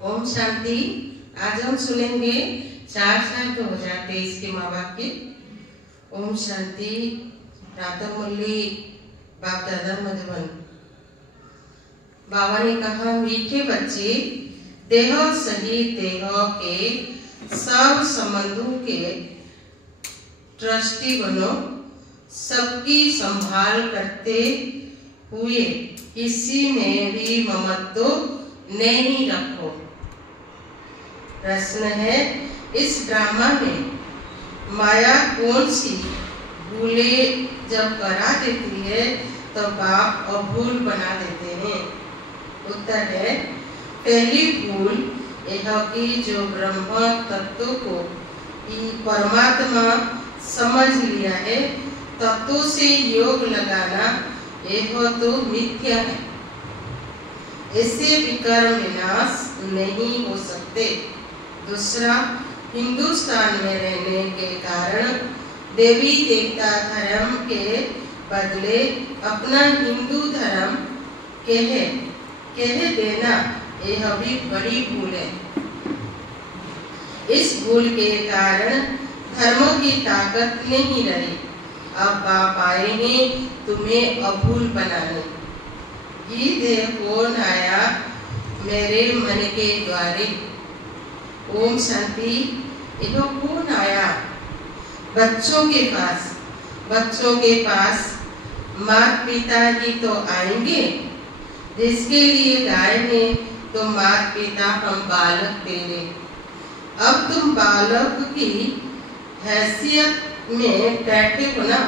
ओम शांति। आज हम सुनेंगे 4 साल 2023 के माँ बाप के। ओम शांति। राधा मुरली बाप दादा मधुबन। बाबा ने कहा, मीठे बच्चे, देह सहित देह के सब संबंधों के ट्रस्टी बनो। सबकी संभाल करते हुए किसी में भी ममत्व नहीं रखो। प्रश्न है, इस ड्रामा में माया कौन सी भूलें जब करा देती है तो बाप अभूल बना देते हैं? उत्तर है, पहली भूल यह कि जो ब्रह्म तत्व को परमात्मा समझ लिया है, तत्वों से योग लगाना यह तो मिथ्या है। इससे विकार विनाश नहीं हो सकते। दूसरा, हिंदुस्तान में रहने के कारण देवी देवता धर्म के बदले अपना हिंदू धर्म कह देना यह भी बड़ी भूल है। इस भूल के कारण धर्मों की ताकत नहीं रही। अब बाप आए हैं तुम्हें अभूल बनाने। गीत है, कौन आया मेरे मन के द्वारे। ओम शांति। यह कौन आया? बच्चों के पास माता पिता ही तो आएंगे। जिसके लिए गाय ने तो माता पिता हम बालक तेरे। अब तुम बालक की हैसियत में बैठे हो ना।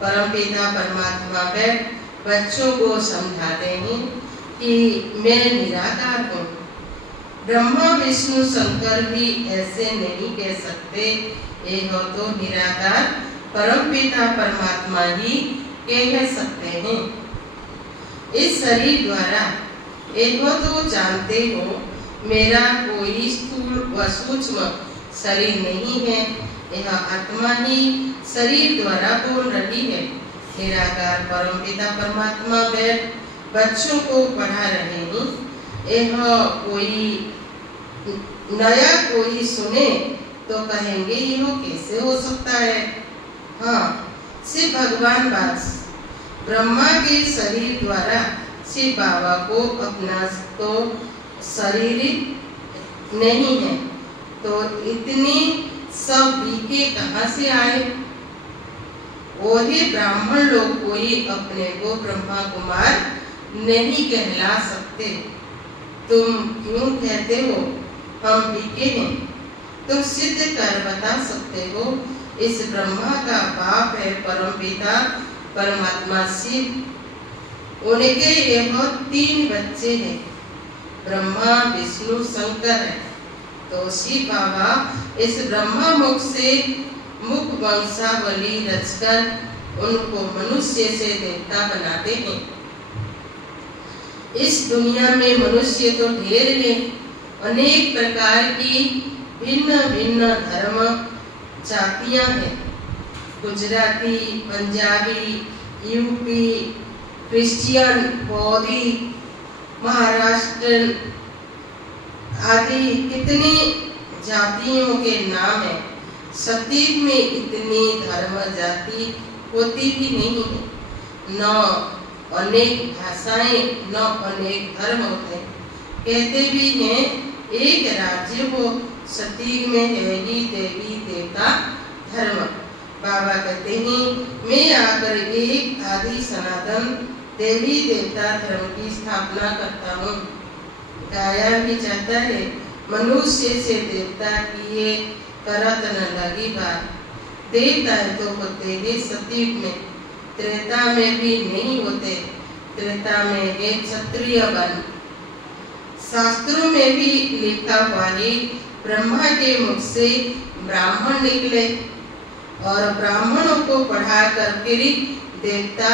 परमपिता परमात्मा बैठ बच्चों को समझाते हैं कि मैं निराकार हूँ। ब्रह्मा विष्णु शंकर भी ऐसे नहीं कह सकते। यह तो निराकार परमपिता परमात्मा ही कह सकते हैं। इस शरीर द्वारा यह तो जानते हो, मेरा कोई स्थूल व सूक्ष्म शरीर नहीं है। यह आत्मा ही शरीर द्वारा बोल रही है। निराकार परमपिता परमात्मा बैठ बच्चों को पढ़ा रहे हैं। यह कोई नया कोई सुने तो कहेंगे यह कैसे हो सकता है। हाँ, शिव भगवान बास ब्रह्मा के शरीर द्वारा शिव बाबा को अपना तो शरीर नहीं है, तो इतनी सब बीके कहाँ से आए? वही ब्राह्मण लोग कोई अपने को ब्रह्मा कुमार नहीं कहला सकते। तुम क्यों कहते हो हम बीके हैं? तुम सिद्ध कर बता सकते हो। इस ब्रह्मा का बाप है परमपिता परमात्मा शिव। उनके यह 3 बच्चे हैं, ब्रह्मा विष्णु शंकर है। तो शिव बाबा इस ब्रह्मा मुख से मुख वंशावली रचकर उनको मनुष्य से देवता बनाते हैं। इस दुनिया में मनुष्य तो ढेर हैं। अनेक प्रकार की भिन्न भिन्न धर्म जातियां हैं। गुजराती, पंजाबी, यूपी, क्रिश्चियन, बौद्धी, महाराष्ट्र आदि कितनी जातियों के नाम है। सतीब में इतनी धर्म जाति होती भी नहीं है। न अनेक भाषाएं, न अनेक धर्म होते हैं। कहते भी हैं एक राज्य हो, सतीब में है ही देवी देवता धर्म। बाबा कहते हैं मैं आकर एक आदि सनातन देवी देवता धर्म की स्थापना करता हूँ। गाया भी चाहता है मनुष्य से देवता किए करत न लगी बात। देवता तो होते हैं सतीब में, त्रेता में भी नहीं होते। त्रेता में है क्षत्रिय वन। शास्त्रों में भी लिखा हुआ है ब्रह्मा के मुख से ब्राह्मण निकले और ब्राह्मणों को पढ़ाकर फिर देवता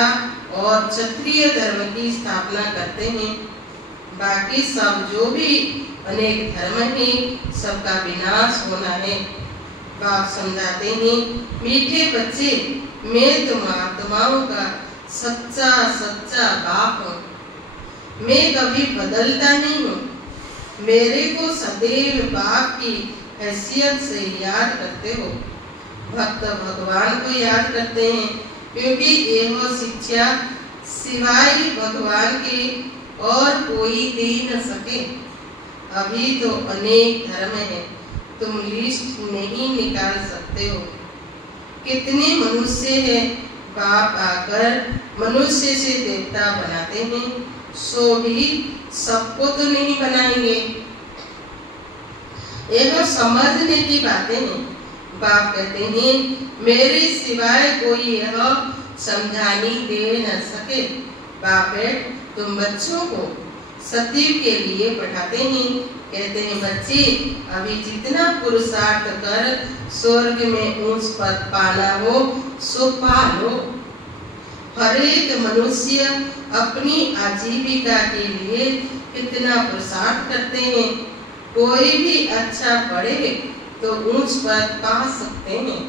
और क्षत्रिय धर्म की स्थापना करते हैं। बाकी सब जो भी अनेक धर्म है सबका विनाश होना है। बाप समझाते हैं मीठे बच्चे, मैं तुम आत्माओं का सच्चा बाप हूँ। मैं कभी बदलता नहीं हूँ। मेरे को सदैव बाप की हैसियत से याद करते हो। भक्त भगवान को याद करते हैं, क्योंकि यह शिक्षा सिवाय भगवान के और कोई दे न सके। अभी तो अनेक धर्म है, तुम लिस्ट नहीं निकाल सकते हो। कितने मनुष्य हैं, बाप आकर मनुष्य से देवता बनाते हैं, सो भी सबको तो नहीं बनाएंगे। यह समझने की बातें हैं। बाप कहते हैं, मेरे सिवाय कोई यह समझानी दे न सके। बाप तुम बच्चों को सतीव के लिए पढ़ाते हैं। कहते हैं, बच्चे अभी जितना पुरुषार्थ कर स्वर्ग में ऊंच पद पाना हो सो पा लो। हर एक मनुष्य अपनी आजीविका के लिए कितना पुरुषार्थ करते हैं। कोई भी अच्छा पढ़े तो ऊंच पद पा सकते हैं।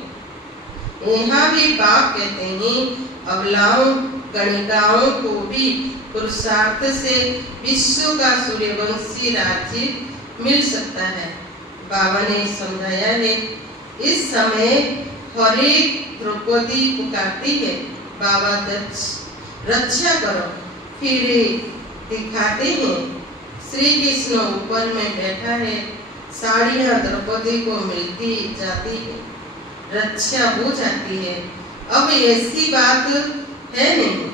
यहाँ भी बाप कहते हैं, अबलाओं गणिकाओं को भी पुरुषार्थ से विश्व का सूर्यवंशी राज्य मिल सकता है। बाबा ने समझाया है, इस समय हर एक द्रौपदी पुकारती है, बाबा रक्षा करो। फिर दिखाते हैं, श्री कृष्ण ऊपर में बैठा है, साड़ियाँ द्रौपदी को मिलती जाती है, रक्षा हो जाती है। अब ऐसी बात है नहीं,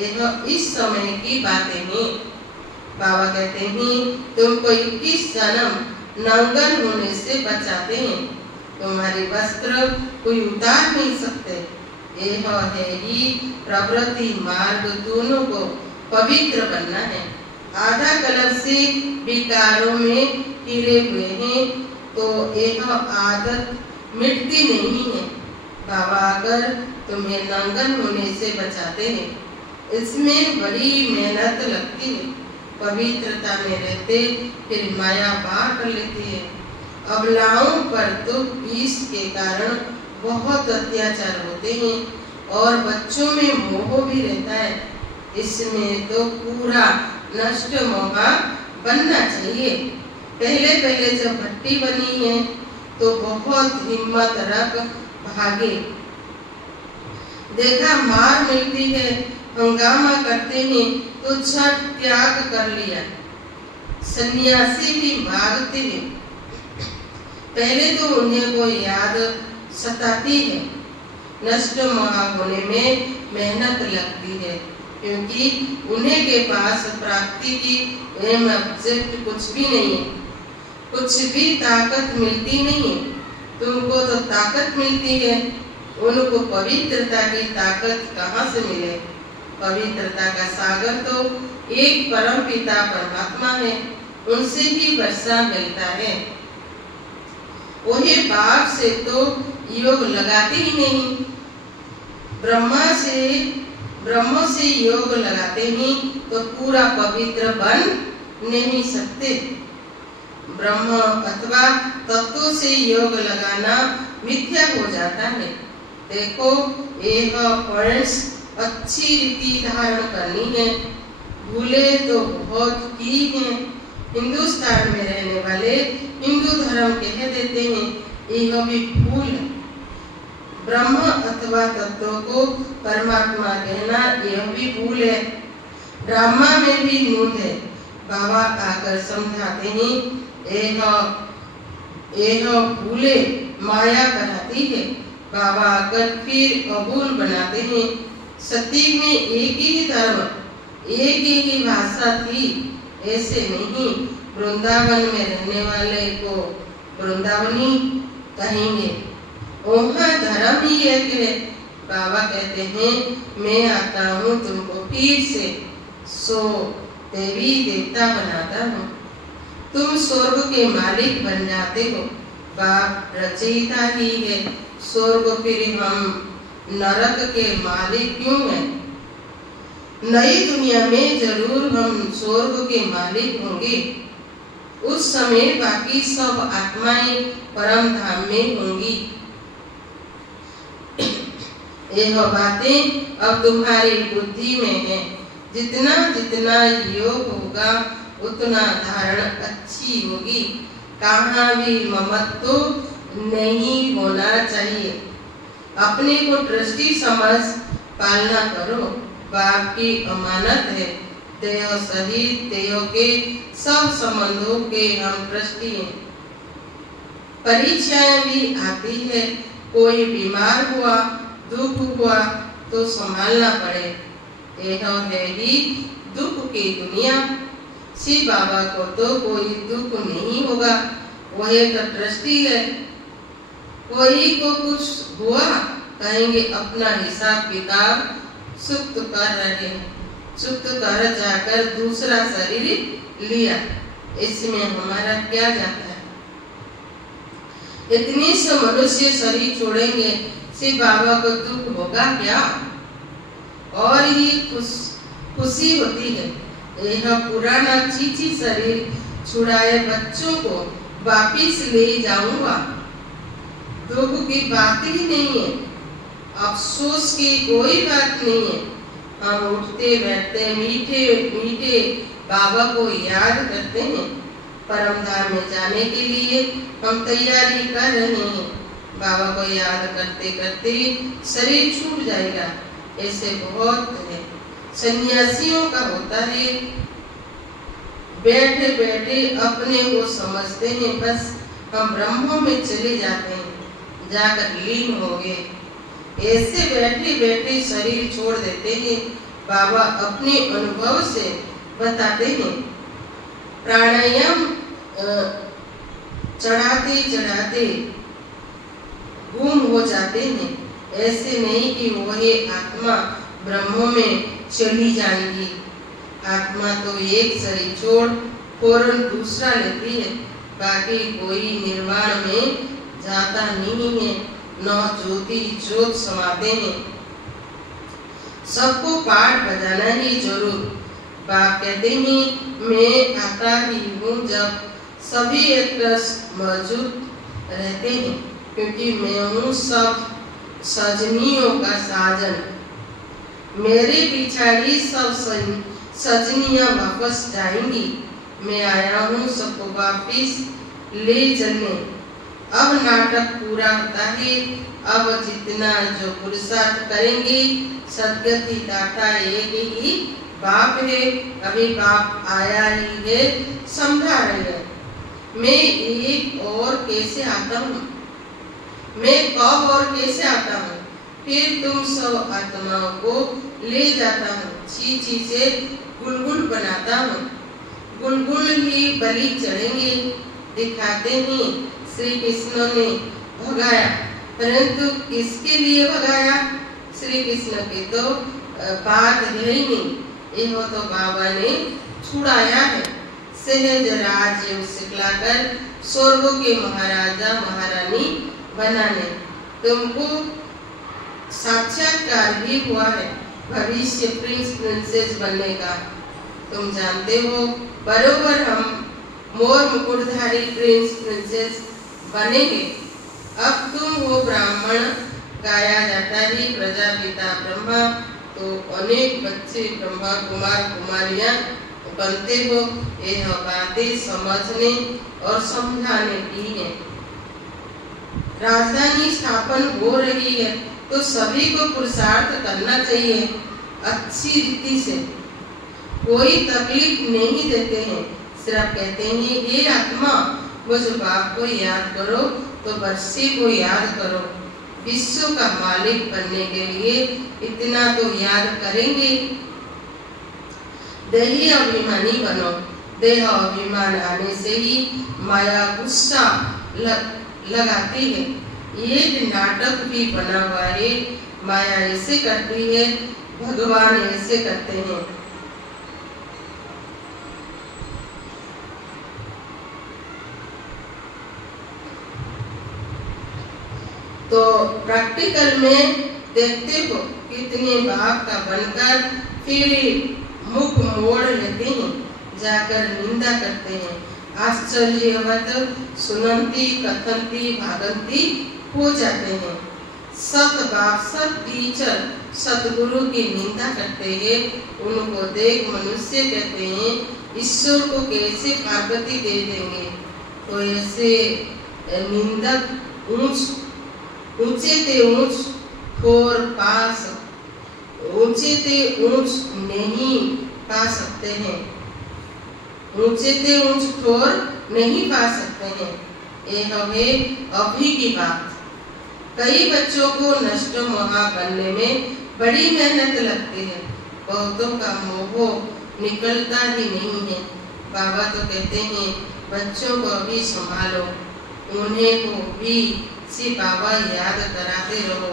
यह इस समय की बातें हैं। बाबा कहते हैं, तुमको 21 जन्म नंगन होने से बचाते हैं। तुम्हारी वस्त्र कोई उतार नहीं सकते। यह है ही प्रवृत्ति मार्ग, दोनों को पवित्र बनना है। आधा कलश से विकारों में घिरे हुए हैं, तो यह आदत मिटती नहीं है। बाबा अगर तुम्हें नंगन होने से बचाते हैं, इसमें बड़ी मेहनत लगती है। पवित्रता में रहते फिर माया पार कर लेती है। अबलाओं पर तो विष के कारण बहुत अत्याचार होते हैं और बच्चों में मोह भी रहता है। इसमें तो पूरा नष्ट मोह बनना चाहिए। पहले पहले जब भट्टी बनी है तो बहुत हिम्मत रख भागे, देखा मार मिलती है, हंगामा करते हैं तो छठ त्याग कर लिया। सन्यासी भी भागते हैं। पहले तो उन्हें कोई याद सताती है। नष्ट मोह होने में मेहनत लगती है, क्योंकि उन्हें के पास प्राप्ति की एम ऑब्जेक्ट कुछ भी नहीं है, कुछ भी ताकत मिलती नहीं है। तुमको तो ताकत मिलती है, उनको पवित्रता की ताकत कहाँ से मिले? पवित्रता का सागर तो एक परम पिता परमात्मा है, उनसे ही वर्षा मिलता है। वही बाप से तो योग लगाते ही नहीं, ब्रह्म से योग लगाते ही तो पूरा पवित्र बन नहीं सकते। ब्रह्म अथवा तत्व से योग लगाना मिथ्या हो जाता है। देखो, यह पॉइंट्स अच्छी रीति धारण करनी है। भूले तो बहुत की हैं। हिंदुस्तान में रहने वाले हिंदू धर्म कह देते हैं, यह भी भूल है। ब्रह्म अथवा तत्व को परमात्मा कहना यह भी भूल है। ड्रामा में भी नून है। बाबा आकर समझाते हैं, यह भूले माया कराती है। बाबा आकर फिर अभूल बनाते हैं। सतीव में एक ही धर्म, एक ही भाषा थी, ऐसे नहीं। वृंदावन में रहने वाले को वृंदावनी कहेंगे, वहाँ धर्म ही एक है। बाबा कहते हैं, मैं आता हूँ तुमको फिर से सो देवी देवता बनाता हूँ, तुम स्वर्ग के मालिक बन जाते हो। बाप रचयिता ही है, स्वर्ग फिर हम नरक के मालिक क्यों हैं? नई दुनिया में जरूर हम स्वर्ग के मालिक होंगे। उस समय बाकी सब आत्माएं परम धाम में होंगी। यह बातें अब तुम्हारी बुद्धि में है। जितना जितना योग होगा उतना धारण अच्छी होगी। कहाँ भी ममत्व नहीं होना चाहिए। अपने को ट्रस्टी समझ पालना करो। बाप की अमानत है। देह सहित देह के सब संबंधों के हम ट्रस्टी हैं। परीक्षाएं भी आती है। कोई बीमार हुआ, दुख हुआ तो संभालना पड़े। यह है ही दुख की दुनिया। शिव बाबा को तो कोई दुख नहीं होगा, वही तो ट्रस्टी है। कोई को कुछ हुआ कहेंगे अपना हिसाब किताब सुक्त कर रहे हैं, सुक्त कर जाकर दूसरा शरीर लिया, इसमें हमारा क्या जाता है। इतनी से मनुष्य शरीर छोड़ेंगे, शिव बाबा को दुख होगा क्या? और ही खुशी होती है। यह पुराना चीची शरीर छुड़ाए बच्चों को वापिस ले जाऊंगा। दुख की बात ही नहीं है, अफसोस की कोई बात नहीं है। हम उठते बैठते मीठे मीठे बाबा को याद करते हैं। परम धाम में जाने के लिए हम तैयारी कर रहे हैं। बाबा को याद करते करते शरीर छूट जाएगा। ऐसे बहुत है, सन्यासियों का होता है। बैठे बैठे अपने को समझते हैं बस हम ब्रह्म में चले जाते हैं, जाकर लीन हो गए। ऐसे बैठे बैठे शरीर छोड़ देते हैं। बाबा अपने अनुभव से बताते हैं। प्राणायाम चढ़ाते चढ़ाते गुम हो जाते हैं। ऐसे नहीं कि वही आत्मा ब्रह्म में चली जाएगी। आत्मा तो एक शरीर छोड़ फौरन दूसरा लेती है, बाकी कोई निर्वाण में जाता नहीं है। नौ ज्योति ज्योत समाते हैं। सबको पाठ बजाना ही जरूर। बाप कहते हैं मैं आता ही हूँ जब सभी एक्टर्स मौजूद रहते हैं, क्योंकि मैं हूँ सब सजनियों का साजन। मेरे पिछाड़ी सब सजनियाँ वापस जाएंगी। मैं आया हूँ सबको वापिस ले चलने। अब नाटक पूरा होता है। अब जितना जो पुरुषार्थ करेंगे सदगति दाता एक ही बाप है। अभी बाप आया ही है, समझा रहे हैं। मैं एक और कैसे आता हूँ, मैं कब और कैसे आता हूँ, फिर तुम सब आत्माओं को ले जाता हूँ, चीची से गुलगुल बनाता हूँ। गुलगुल ही बलि चढ़ेंगे। दिखाते हैं श्री कृष्ण ने भगाया, परंतु किसके लिए भगाया? श्री कृष्ण की तो बात है ही नहीं। यह तो बाबा ने छुड़ाया है। सहज राज्य सिखलाकर स्वर्ग के महाराजा महारानी बनाने। तुमको साक्षात्कार भी हुआ है भविष्य प्रिंस प्रिंसेस बनने का। तुम जानते हो बरोबर हम मोर मुकुटधारी प्रिंस प्रिंसेस बनेंगे। अब तुम हो ब्राह्मण, गाया जाता ही प्रजापिता ब्रह्मा, तो अनेक बच्चे ब्रह्मा कुमार कुमारियां बनते हो। यह बातें समझने और समझाने की है। राजधानी स्थापन हो रही है तो सभी को पुरुषार्थ करना चाहिए अच्छी रीति से। कोई तकलीफ नहीं देते हैं, सिर्फ कहते हैं हे आत्मा मुझ बाप को याद करो तो वर्षी को याद करो। विश्व का मालिक बनने के लिए इतना तो याद करेंगे। देही अभिमानी बनो। देह अभिमान आने से ही माया गुस्सा लगाती है। ये नाटक भी बना हुआ है। माया ऐसे करती है, भगवान ऐसे करते हैं। तो प्रैक्टिकल में देखते हो कितने बाप का बनकर फिर मुख मोड़ लेते हैं, जाकर निंदा करते हैं। आश्चर्यवत सुनंती कथंती भागंती हो जाते हैं। सत बाप सत टीचर सतगुरु की निंदा करते हैं। उनको देख मनुष्य कहते हैं ईश्वर को कैसे पार्वती दे देंगे? तो ऐसे निंदक ऊंचे ते ऊंच ठोर पास ऊंचे ते ऊंच नहीं पा सकते हैं, ऊंचे ते ऊंच ठोर नहीं पा सकते हैं। यह है अभी की बात। कई बच्चों को नष्ट मोहा बनने में बड़ी मेहनत लगती है, बहुतों का मोह निकलता ही नहीं है। बाबा तो कहते हैं बच्चों को भी संभालो, उन्हें को भी श्री बाबा याद कराते रहो।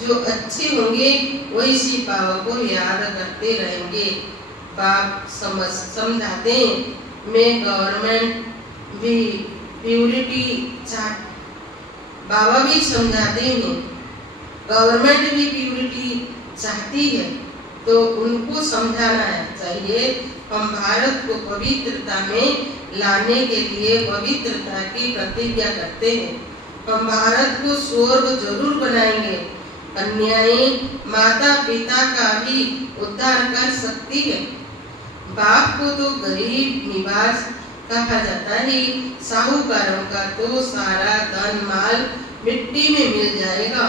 जो अच्छे होंगे वही श्री बाबा को याद करते रहेंगे। बाप समझाते हैं मैं गवर्नमेंट भी प्यूरिटी चाहती, बाबा भी समझाते हैं गवर्नमेंट भी प्यूरिटी चाहती है, तो उनको समझाना चाहिए। हम भारत को पवित्रता में लाने के लिए पवित्रता की प्रतिज्ञा करते हैं। हम भारत को स्वर्ग जरूर बनाएंगे। कन्याएं माता पिता का भी उद्धार कर सकती है। बाप को तो गरीब निवास कहा जाता है, साहूकारों का तो सारा धन माल मिट्टी में मिल जाएगा।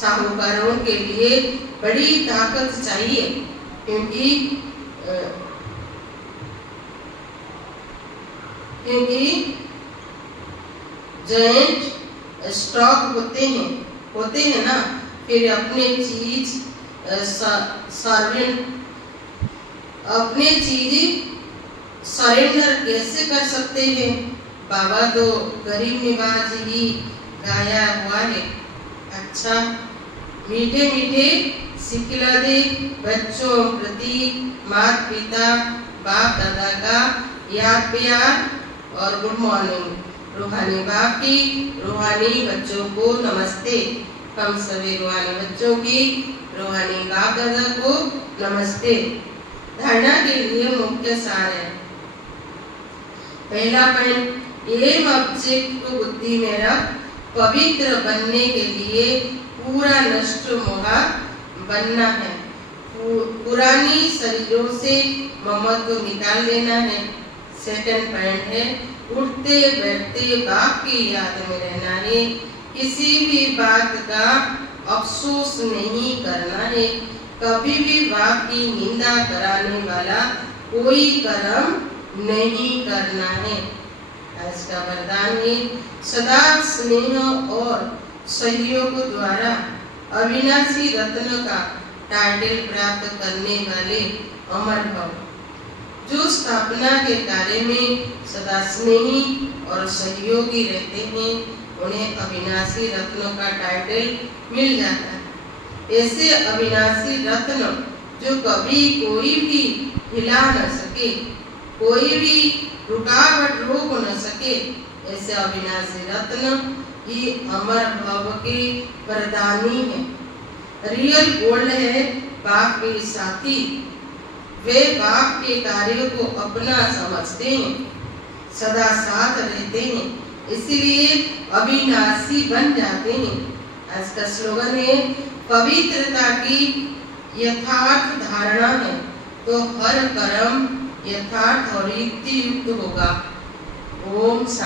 साहूकारों के लिए बड़ी ताकत चाहिए, क्योंकि जॉइंट स्टॉक होते हैं ना, फिर अपने चीज सरेंडर कैसे कर सकते हैं? बाबा तो गरीब निवाज ही गाया हुआ है। अच्छा, मीठे मीठे सिखला दे बच्चों प्रति माता पिता बाप दादा का याद प्यार और गुड मॉर्निंग। रूहानी बाप की रूहानी बच्चों को नमस्ते। हम सभी रूहानी बच्चों की रूहानी बाप दादा को नमस्ते। धारणा के लिए मुख्य सार है। पहला पॉइंट, एम ऑब्जेक्ट को बुद्धि में रख पवित्र बनने के लिए पूरा नष्ट मोहा बनना है। पुरानी शरीरों से ममत्व निकाल लेना है। सेकंड पॉइंट है, उठते बैठते बाप की याद में रहना है। किसी भी बात का अफसोस नहीं करना है। कभी भी बाप की निंदा कराने वाला कोई कर्म नहीं करना है। आज का वरदान है, सदा स्नेह और सहयोग द्वारा अविनाशी रत्न का टाइटल प्राप्त करने वाले अमर भव। जो स्थापना के कार्य में सदा स्नेही और सहयोगी रहते हैं, उन्हें अविनाशी रत्नों का टाइटल मिल जाता है। ऐसे अविनाशी रत्न जो कभी कोई भी हिला न सके, कोई भी रुकावट रोक न सके, ऐसे अविनाशी रत्न ही अमर भव के वरदानी है। रियल गोल्ड है बाप के साथी। वे बाप के कार्य को अपना समझते हैं, सदा साथ रहते हैं, इसलिए अविनाशी बन जाते हैं। आज का स्लोगन है, पवित्रता की यथार्थ धारणा है तो हर कर्म यथार्थ और युक्ति युक्त होगा। ओम शांति।